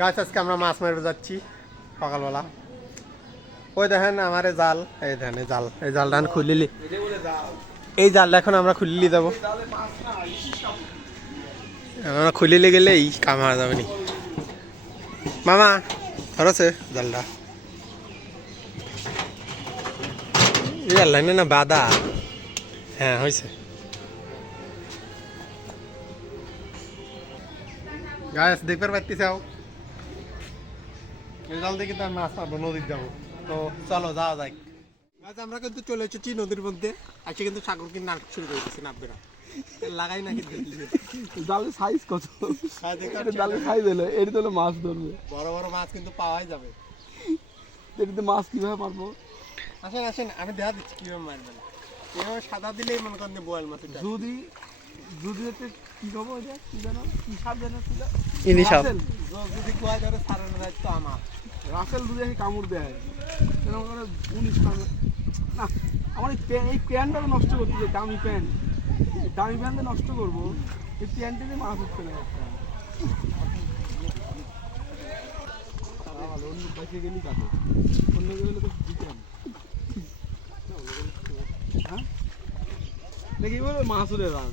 গাছ আজকে আমরা মাছ মারতে যাচ্ছি, সকালবেলা। ওই দেখেন আমার জাল, এই দেখেন এই জাল, এই জালটা খুলিলি। এই জালটা এখন আমরা খুলিলি যাব আমরা খুলিলে গেলে এই কাম হওয়া যাবে নি। মামা ধরছে জালটা। এই জাল লাইনে না বাদা হ্যাঁ হয়েছে। গাছ দেখতে পাচ্ছিস জাল দেখে তো আমি মাছ পাবো নদীর যাব। তো চলো যাওয়া যাক। আজ আমরা কিন্তু চলে এসেছি নদীর মধ্যে। আজকে কিন্তু সাগর কিন্তু নাটক শুরু করে দিচ্ছি নাব্বেরা লাগাই নাকি জালের সাইজ কত। জালের সাইজ হলো এটি তো মাছ ধরবে। বড় বড় মাছ কিন্তু পাওয়াই যাবে। এটিতে মাছ কীভাবে মারবো? আসেন আসেন আমি দেখা দিচ্ছি কীভাবে মারবেন? এভাবে সাদা দিলেই মনে করেন বোয়াল মাছ যদি যদি ইনি সাপ। যদি কুয়া সারানো দায়িত্ব আমার রাসেল দুধে কামড় দেয়। করে উনিশ কামড় না আমার এই প্যান্ট এই প্যান্টটা নষ্ট করতে দামি প্যান্ট। এই দামি প্যান্টটা নষ্ট করব। এই প্যান্টে দিয়ে মাছ না অন্য বাইকে গেলেই কাটো অন্য গেলে তো দিতাম হ্যাঁ? দেখি বলো মাছ উঠে রাখ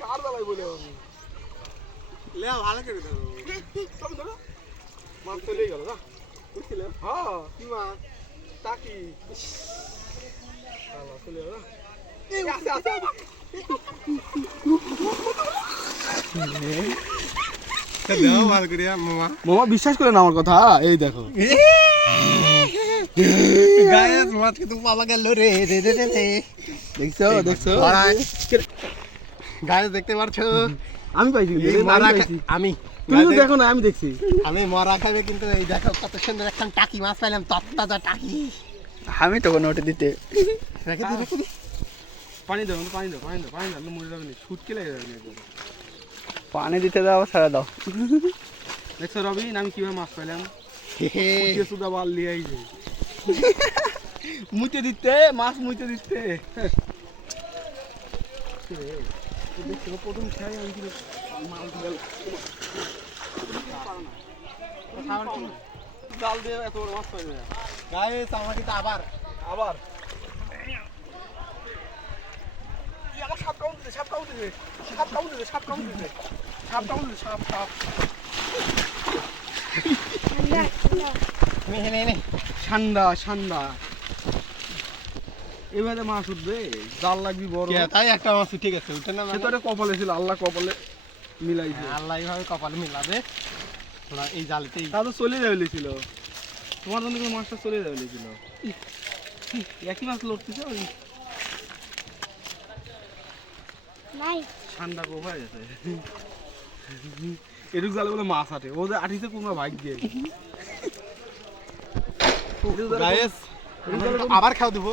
কার তলায় বলে আমি? লে ভালো করে দেবো চল ধরো। মাছ চলেই গেল না? বুঝছিলে হ্যাঁ। কি মাছ টাকি চলে গেল দেও করে মামা। মামা বিশ্বাস করে না আমার কথা? এই দেখো। গায়েস মাছ কিন্তু পাওয়া গেল রে রে রে রে রে। দেখছ দেখছ? গায়েস দেখতে পারছ আমি পাইছি আমি তুমি তো দেখো না আমি দেখছি। আমি মরা খাবে কিন্তু এই দেখো কত সুন্দর একটা টাকি মাছ পাইলাম তত্তাজা টাকি। আমি তো কোনো ওটা দিতে রেখে দি রেখে পানি দাও পানি দাও পানি দাও পানি দাও মরে যাবে না। সুটকে লেগে যাবে একদম। পানি দিতে দাও সারা দাও। দেখছ রবিন আমি কীভাবে মাছ পাইলাম। মুখে সুদা বাল লিয়ে আইছে। মুইতে দিতে মাছ মুইতে দিতে। প্রথম খাই আমি গেল খাবার জাল দিয়ে এত মাছ পাইবে আমার কিন্তু আবার আবার আমার সাপ কাউন্ট দিতে সাপ কাউন্ট দিতে সাপ কাউন্ট দিতে সাপ কাউন্ট সাপ কাউন্ট দিতে সাপ সাপ ঠান্ডা ঠান্ডা। এবারে মাছ উঠবে জাল লাগবি বড়। তাই একটা মাছ ঠিক আছে ওটা না সে তো কপালে ছিল আল্লাহ কপালে মিলাইছে। আল্লাহ এইভাবে কপাল মিলাবে। ওরা এই জালেতেই তা তো চলে যাবে ছিল তোমার জন্য কোনো মাছটা চলে যাবে ছিল একই মাছ লড়তেছে ওই নাই। ঠান্ডা কো হয়ে গেছে। এটুক জালে বলে মাছ আটে। ওদের আটিতে কোনো ভাগ দিয়ে। আবার খাও দেবো।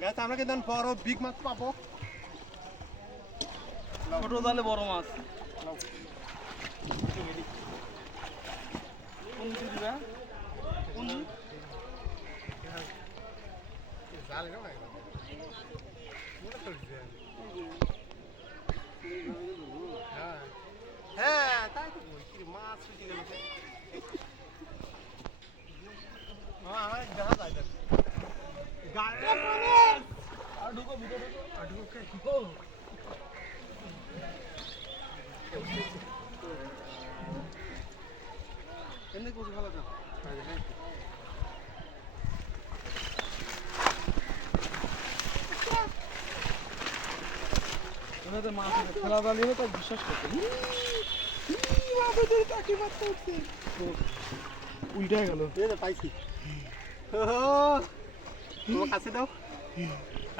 গায়েস আমরা কিন্তু বড় বিগ মাছ পাবো। ছোট জালে বড় মাছ। কোন দিবা। কোন দিকে? হ্যাঁ তাই তো বলছি মাছ ছুটি গেল। আমার দেখা যায় ঢুকো আর ঢুকে ঢুকো। ওনাদের মাছ আছে, খেলা দাঁড়িয়ে তো বিশ্বাস করতে ই, ই, বাবা তোর টাকি মারতে উল্টে গেল পাইছি তোমার কাছে দাও।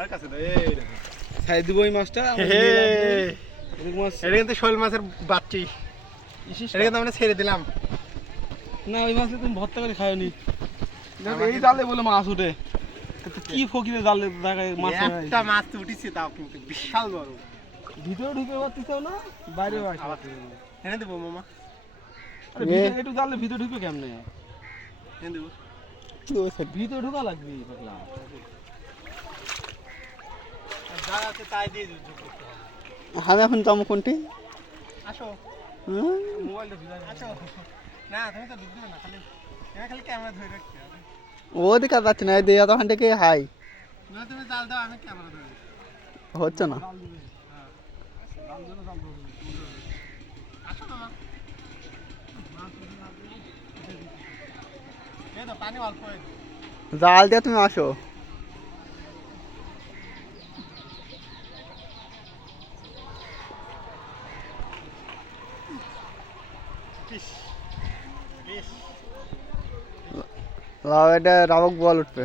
আর কাছে দাও এই দেখো। ছাই দিব এই মাছটা আমরা হে নিয়ে নামবো। এরকম মাছ এটা কিন্তু শোল মাছের বাচ্চি। এটা কিন্তু আমরা ছেড়ে দিলাম। না ওই মাছটা তুমি ভর্তা করে খাওনি। এই জালে বলে মাছ উঠে। কি ফকিরে জালে দেখায় মাছ একটা মাছ তো উঠেছে তাও কিন্তু বিশাল বড়। ভিতরে ঢুকে না? আসে আবার এনে দেবো মামা। একটু জালে ভিতরে ঢুকে কেমনে? এনে দেবো। ভিতরে ঢুকা লাগবে আমি এখন যাব কোনটি আসো। ওদিকে আর যাচ্ছে না এই দিয়ে তখন থেকে হাই। হচ্ছে না আসো না এই তো পানি অল্প এই তো। জাল দিয়ে তুমি আসো। লাউ এটা রাবক বল উঠবে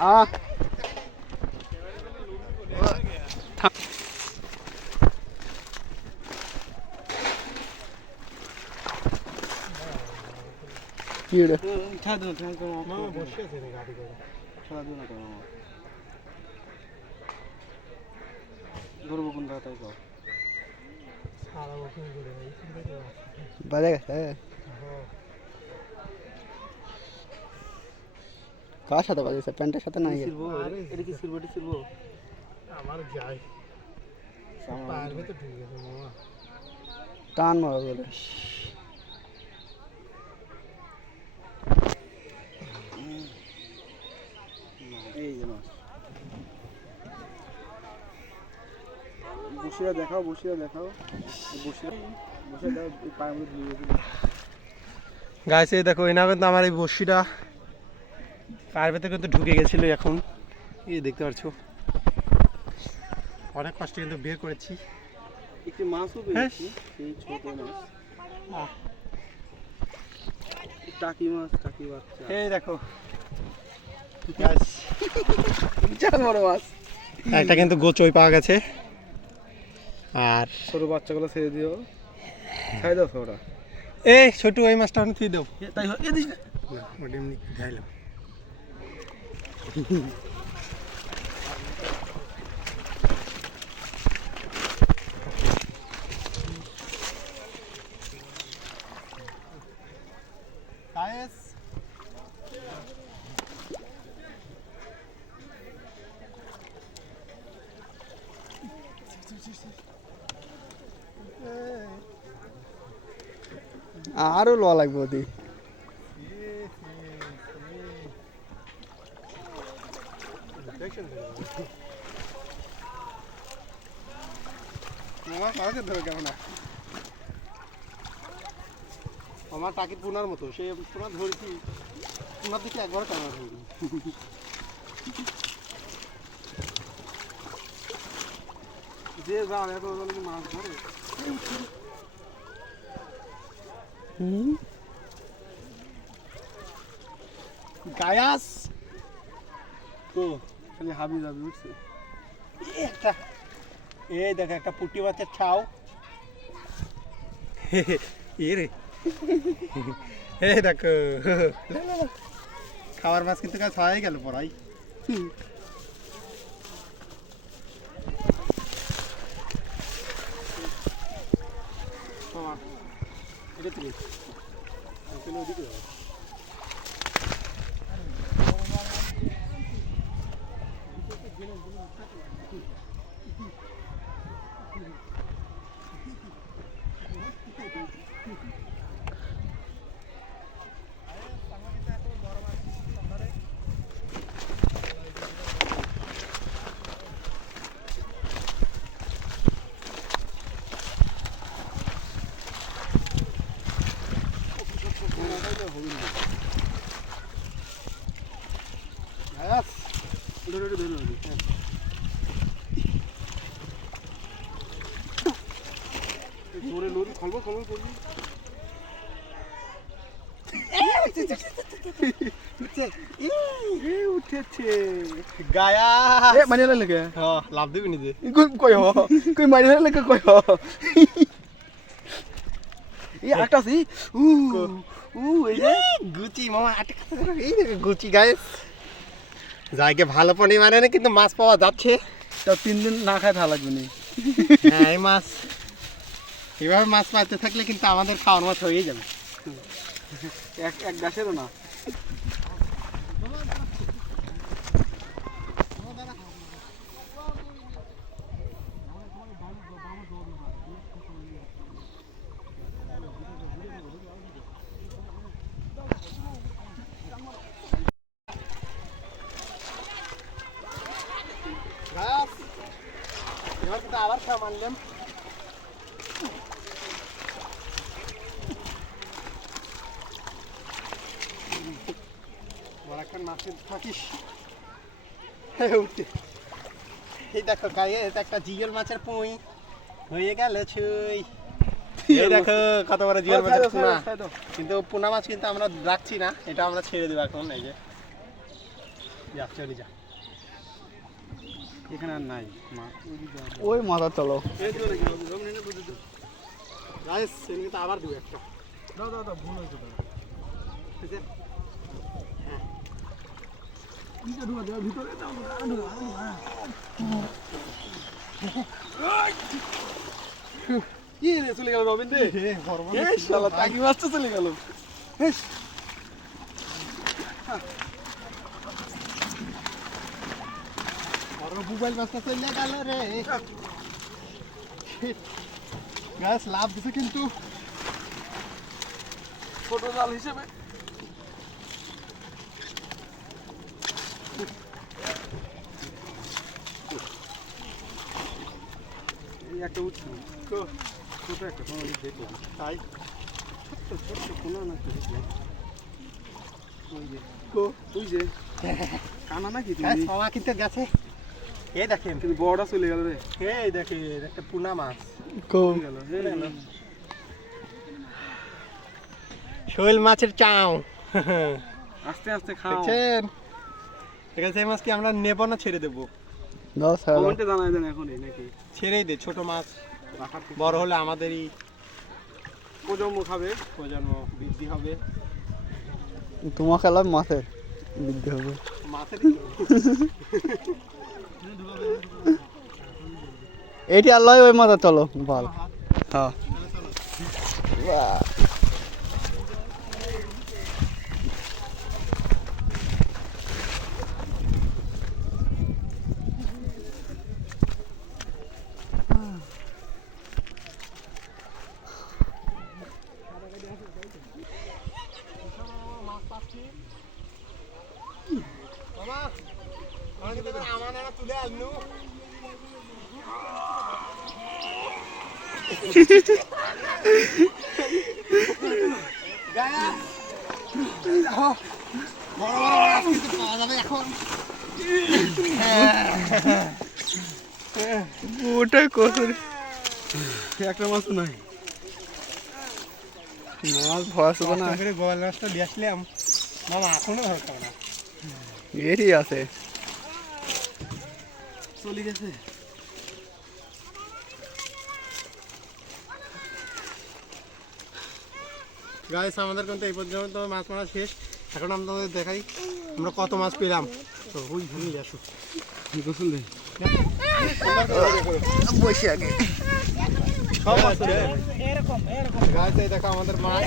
আহ। কি রে? বসে আছে রে গাড়ি করে তাই কর সারা করে গেছে? কার সাথে বাজেছে প্যান্টের সাথে নাই সিলবো এটা কি সিলবো এটা সিলবো আমার যাই মামা। টান মারো বলে। এই যে মাছ। বসিয়া দেখাও বসিয়া দেখাও। দাও পায়ের মধ্যে গাছ। এই দেখো এনা কিন্তু আমার এই বড়শিটা পায়ের ভেতরে কিন্তু ঢুকে গেছিল এখন। এই দেখতে পাচ্ছ। অনেক কষ্টে কিন্তু বের করেছি। একটি মাছও হ্যাঁ। পেয়েছি সেই ছোট মাছ। টাকি মাছ টাকি বাচ্চা। এই দেখো। গাছ বিশাল বড় মাছ। একটা কিন্তু গোচই পাওয়া গেছে। আর ছোট বাচ্চাগুলো ছেড়ে দিও। খাই দাও ওরা এই ছোট ওই মাছটা আমি তুই দেবো তাই এদিস না না ওটা এমনি খাইলাম. আরও লোয়া লাগবে ওদি টাকি পুনার মতো? সে পুনা ধরেছি। পুনার দিকে একবার ক্যামেরা ধরি যে জাল এত মাছ ধরে? গায়াস! তো খালি হাবি যাবি একটা এই দেখো একটা পুটি মাছের ছাও এ রে। এই দেখো খাবার মাছ কিন্তু কাজ হয়ে গেল পড়াই বাবা এটা তুলি তুলে ওদিকে যাও। ব্যাস ওটা ওটা ধরে নাও জোরে লরি খলবো খলবো করবি গায়া মারি লাগে হ্যাঁ লাভ দিবি নিজে কই? হ কই মারি লাগে কই হ এই একটা আছে উ উ এই যে গুচি মামা আটকে এই দেখো গুচি গায়ে জায়গায় ভালো পরিমাণে না কিন্তু মাছ পাওয়া যাচ্ছে। তো তিন দিন না খায় ভালো লাগবে না। হ্যাঁ এই মাছ। এভাবে মাছ পাইতে থাকলে কিন্তু আমাদের খাওয়ার মাছ হয়েই যাবে। এক এক গাছেরও না এবার আবার খাওয়া মাছের থাকিস। উঠতে এই দেখো গায়ে এটা একটা জিগেল মাছের পুঁই। হয়ে গেল ছুই। এই দেখো কত বড় জিগেল মাছের পোনা কিন্তু পোনা মাছ কিন্তু আমরা রাখছি না এটা আমরা ছেড়ে দেবো এখন এই যে। যা চলে যা। এখানে আর নাই ওই মাথা চলো। আবার দেবো একটা। দাও দাও দাও ভুল হয়েছে? ভিতরে দাও রে চলে গেল রবিন রে? চলে গেল। মোবাইল মাছটা চলে গেল রে গাছ লাভ দিছে কিন্তু ছোট জাল হিসেবে একটা উঠছে ছোট একটা কোনো দেখলাম তাই ছোট্ট ছোট্ট কোনো না দেখলাম ওই যে কো ওই যে কানা নাকি মামা কিন্তু গেছে এই দেখেন। কিন্তু বড়টা চলে গেল রে। এই দেখেন একটা পুনা মাছ। কো চলে গেল শৈল মাছের চাও আস্তে আস্তে খাও। দেখছেন? ঠিক আছে এই মাছ কি আমরা নেব না ছেড়ে দেবো। কমেন্টে জানাই দেন এখনই নাকি? ছেড়েই দে ছোট মাছ। বড় হলে আমাদেরই প্রজন্ম খাবে। প্রজন্ম বৃদ্ধি হবে। তোমার খেলা মাছের বৃদ্ধি হবে। মাছেরই এইটি আর লয় ওই মাথা চলো ভালো হ্যাঁ মামা আমার কিন্তু এবার আমার নানা তুলে আনলু গায়া দেখো, বড় বড় মাছ কিন্তু পাওয়া যাবে এখন ওটাই কত একটা মাছ নাই। মাছ ভয় শুধু না। গোয়াল মাছটা দিয়ে আসলাম। মামা এখনও ধরতাম না। এটি আছে। চলে গেছে। গাইস আমাদের কিন্তু এই পর্যন্ত মাছ মারা শেষ। এখন আমাদের দেখাই আমরা কত মাছ পেলাম। তো ওই ভূমি আসো গোসল দে বসে আগে। দেখো আমাদের মাছ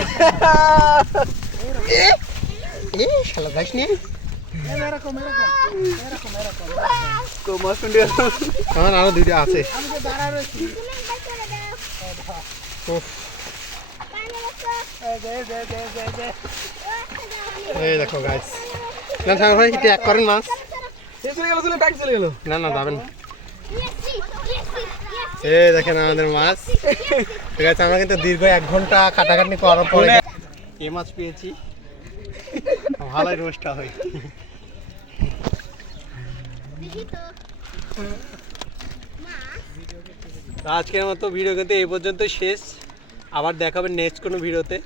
এ শালা তো আরও দুইটা আছে। তুমি বাই করে দাও এই দেখো গাইস না সাগর ভাই একটু এক করেন মাছ? চলে গেল চলে টাকি চলে গেল। না না যাবেন এই দেখেন আমাদের মাছ। ঠিক আছে আমরা কিন্তু দীর্ঘ এক ঘণ্টা কাটাকাটি করার পরে এই মাছ পেয়েছি। ভালোই রোস্টটা হয়। আজকের মতো ভিডিও কিন্তু এই পর্যন্ত শেষ। আবার দেখাবেন নেক্সট কোনো ভিডিওতে।